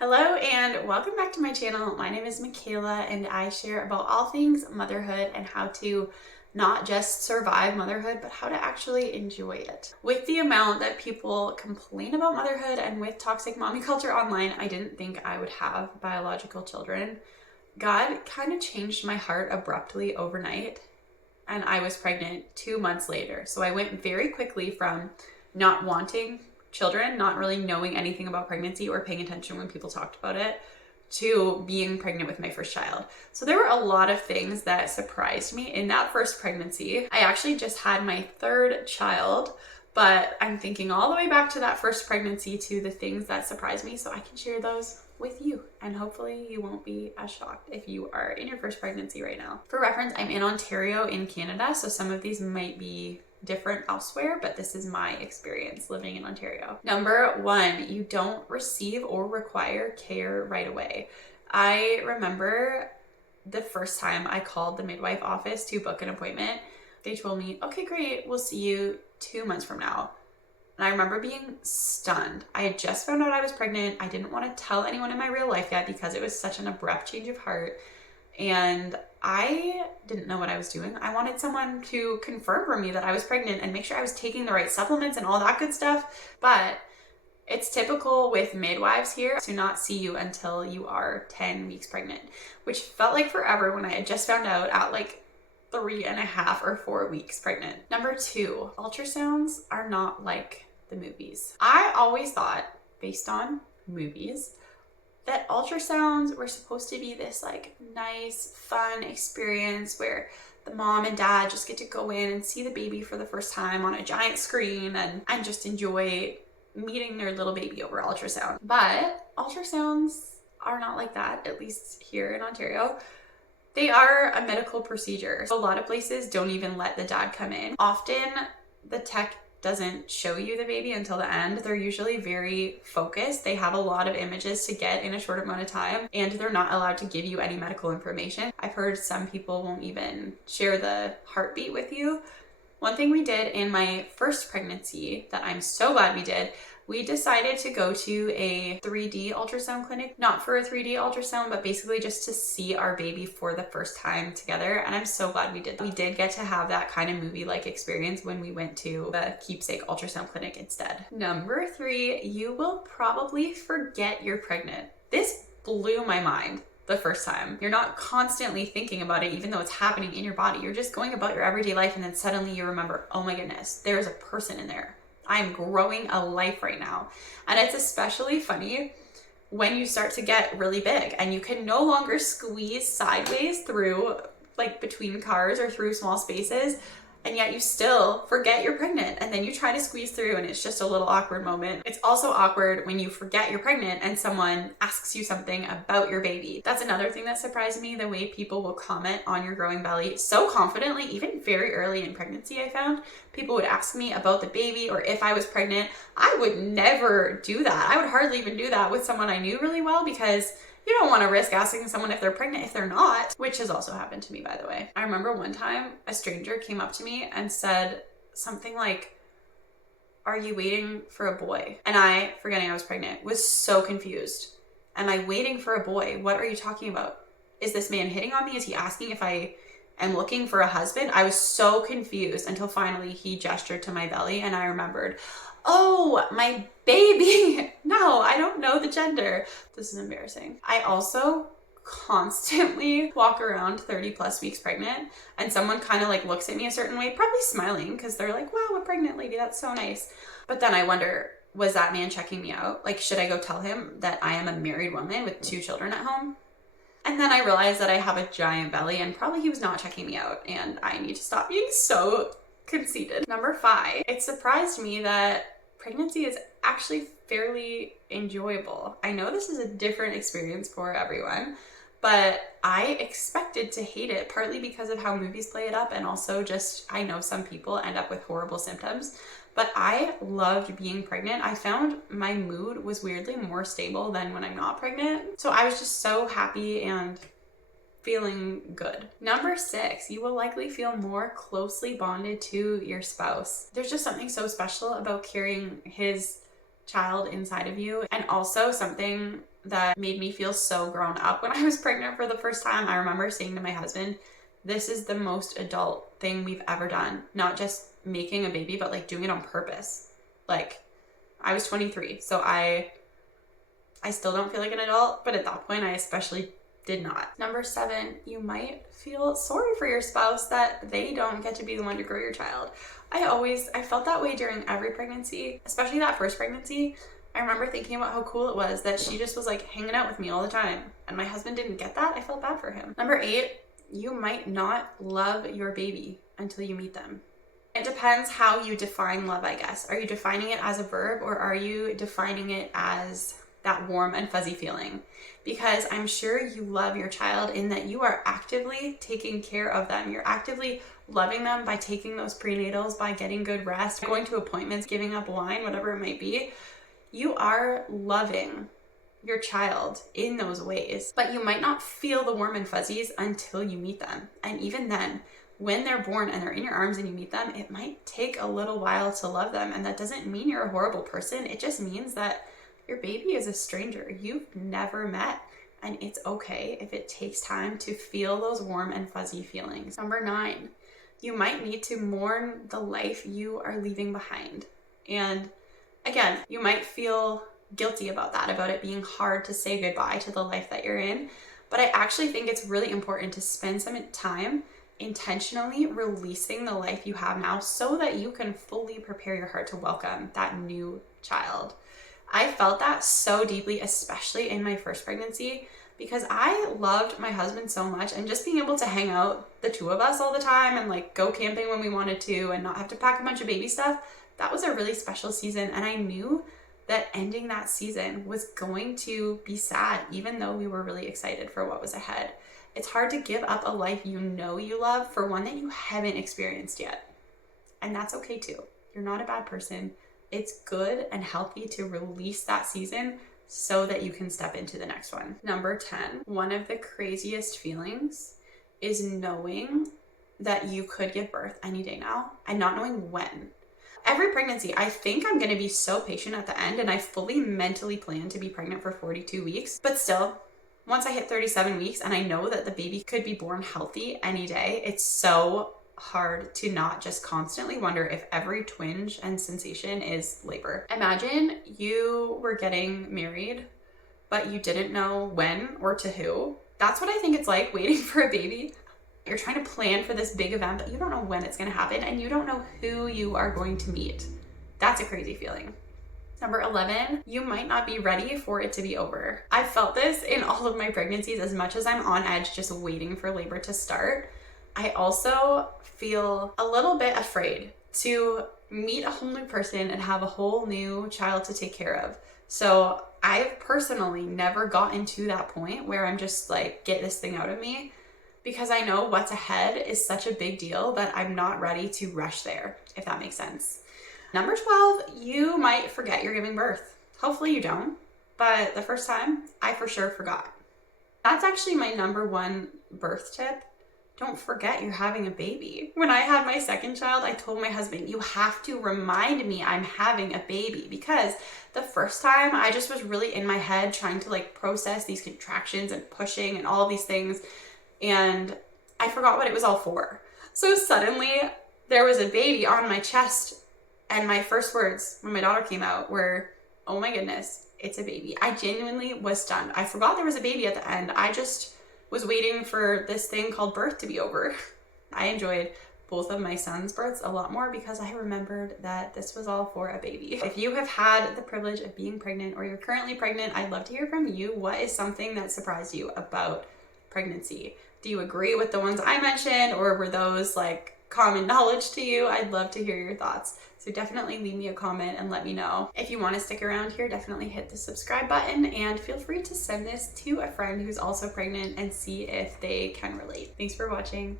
Hello and welcome back to my channel. My name is Michaela and I share about all things motherhood and how to not just survive motherhood, but how to actually enjoy it. With the amount that people complain about motherhood and with toxic mommy culture online, I didn't think I would have biological children. God kind of changed my heart abruptly overnight and I was pregnant 2 months later. So I went very quickly from not wanting children, not really knowing anything about pregnancy or paying attention when people talked about it, to being pregnant with my first child. So there were a lot of things that surprised me in that first pregnancy. I actually just had my third child, but I'm thinking all the way back to that first pregnancy to the things that surprised me so I can share those with you. And hopefully you won't be as shocked if you are in your first pregnancy right now. For reference, I'm in Ontario in Canada, so some of these might be different elsewhere, but this is my experience living in Ontario. Number one, you don't receive or require care right away. I remember the first time I called the midwife office to book an appointment, they told me, okay, great, we'll see you 2 months from now. And I remember being stunned. I had just found out I was pregnant. I didn't want to tell anyone in my real life yet because it was such an abrupt change of heart. And I didn't know what I was doing. I wanted someone to confirm for me that I was pregnant and make sure I was taking the right supplements and all that good stuff. But it's typical with midwives here to not see you until you are 10 weeks pregnant, which felt like forever when I had just found out at like 3.5 or 4 weeks pregnant. Number two, ultrasounds are not like the movies. I always thought, based on movies, that ultrasounds were supposed to be this like nice, fun experience where the mom and dad just get to go in and see the baby for the first time on a giant screen and just enjoy meeting their little baby over ultrasound. But ultrasounds are not like that, at least here in Ontario. They are a medical procedure. A lot of places don't even let the dad come in. Often the tech doesn't show you the baby until the end. They're usually very focused. They have a lot of images to get in a short amount of time, and they're not allowed to give you any medical information. I've heard some people won't even share the heartbeat with you. One thing we did in my first pregnancy that I'm so glad we did, we decided to go to a 3D ultrasound clinic, not for a 3D ultrasound, but basically just to see our baby for the first time together. And I'm so glad we did that. We did get to have that kind of movie-like experience when we went to the keepsake ultrasound clinic instead. Number three, you will probably forget you're pregnant. This blew my mind the first time. You're not constantly thinking about it, even though it's happening in your body. You're just going about your everyday life and then suddenly you remember, oh my goodness, there's a person in there. I'm growing a life right now. And it's especially funny when you start to get really big and you can no longer squeeze sideways through like between cars or through small spaces. And yet you still forget you're pregnant and then you try to squeeze through and it's just a little awkward moment. It's also awkward when you forget you're pregnant and someone asks you something about your baby. That's another thing that surprised me, the way people will comment on your growing belly so confidently. Even very early in pregnancy, I found people would ask me about the baby or if I was pregnant. I would never do that. I would hardly even do that with someone I knew really well because you don't want to risk asking someone if they're pregnant if they're not, which has also happened to me, by the way. I remember one time a stranger came up to me and said something like, "Are you waiting for a boy?" And I, forgetting I was pregnant, was so confused. Am I waiting for a boy? What are you talking about? Is this man hitting on me? Is he asking if I am looking for a husband? I was so confused until finally he gestured to my belly and I remembered, oh, my baby. No, I don't know the gender. This is embarrassing. I also constantly walk around 30 plus weeks pregnant and someone kind of like looks at me a certain way, probably smiling because they're like, wow, a pregnant lady, that's so nice. But then I wonder, was that man checking me out? Like, should I go tell him that I am a married woman with 2 children at home? And then I realized that I have a giant belly and probably he was not checking me out and I need to stop being so conceited. Number 5, it surprised me that pregnancy is actually fairly enjoyable. I know this is a different experience for everyone, but I expected to hate it, partly because of how movies play it up and also just I know some people end up with horrible symptoms. But I loved being pregnant. I found my mood was weirdly more stable than when I'm not pregnant. So I was just so happy and feeling good. Number 6, you will likely feel more closely bonded to your spouse. There's just something so special about carrying his child inside of you, and also something that made me feel so grown up when I was pregnant for the first time. I remember saying to my husband, this is the most adult thing we've ever done. Not just making a baby, but like doing it on purpose. Like, I was 23, so I still don't feel like an adult, but at that point I especially did not. Number 7, you might feel sorry for your spouse that they don't get to be the one to grow your child. I felt that way during every pregnancy, especially that first pregnancy. I remember thinking about how cool it was that she just was like hanging out with me all the time, and my husband didn't get that. I felt bad for him. Number 8, you might not love your baby until you meet them. It depends how you define love, I guess. Are you defining it as a verb, or are you defining it as that warm and fuzzy feeling? Because I'm sure you love your child in that you are actively taking care of them. You're actively loving them by taking those prenatals, by getting good rest, going to appointments, giving up wine, whatever it might be. You are loving your child in those ways, but you might not feel the warm and fuzzies until you meet them. And even then, when they're born and they're in your arms and you meet them, it might take a little while to love them. And that doesn't mean you're a horrible person. It just means that your baby is a stranger you've never met. And it's okay if it takes time to feel those warm and fuzzy feelings. Number 9, you might need to mourn the life you are leaving behind. And again, you might feel guilty about that, about it being hard to say goodbye to the life that you're in. But I actually think it's really important to spend some time intentionally releasing the life you have now so that you can fully prepare your heart to welcome that new child. I felt that so deeply, especially in my first pregnancy, because I loved my husband so much, and just being able to hang out, the two of us all the time, and like go camping when we wanted to and not have to pack a bunch of baby stuff, that was a really special season. And I knew that ending that season was going to be sad, even though we were really excited for what was ahead. It's hard to give up a life you know you love for one that you haven't experienced yet. And that's okay too. You're not a bad person. It's good and healthy to release that season so that you can step into the next one. Number 10, one of the craziest feelings is knowing that you could give birth any day now and not knowing when. Every pregnancy, I think I'm going to be so patient at the end, and I fully mentally plan to be pregnant for 42 weeks. But still, once I hit 37 weeks and I know that the baby could be born healthy any day, it's so hard to not just constantly wonder if every twinge and sensation is labor. Imagine you were getting married, but you didn't know when or to who. That's what I think it's like waiting for a baby. You're trying to plan for this big event, but you don't know when it's going to happen, and you don't know who you are going to meet. That's a crazy feeling. Number 11, you might not be ready for it to be over. I've felt this in all of my pregnancies. As much as I'm on edge just waiting for labor to start, I also feel a little bit afraid to meet a whole new person and have a whole new child to take care of. So I've personally never gotten to that point where I'm just like, get this thing out of me, because I know what's ahead is such a big deal that I'm not ready to rush there, if that makes sense. Number 12, you might forget you're giving birth. Hopefully you don't, but the first time, I for sure forgot. That's actually my number 1 birth tip. Don't forget you're having a baby. When I had my second child, I told my husband, you have to remind me I'm having a baby, because the first time I just was really in my head trying to like process these contractions and pushing and all these things, and I forgot what it was all for. So suddenly there was a baby on my chest, and my first words when my daughter came out were, oh my goodness, it's a baby. I genuinely was stunned. I forgot there was a baby at the end. I just was waiting for this thing called birth to be over. I enjoyed both of my sons' births a lot more because I remembered that this was all for a baby. If you have had the privilege of being pregnant, or you're currently pregnant, I'd love to hear from you. What is something that surprised you about pregnancy? Do you agree with the ones I mentioned, or were those like common knowledge to you? I'd love to hear your thoughts. So definitely leave me a comment and let me know. If you want to stick around here, definitely hit the subscribe button, and feel free to send this to a friend who's also pregnant and see if they can relate. Thanks for watching.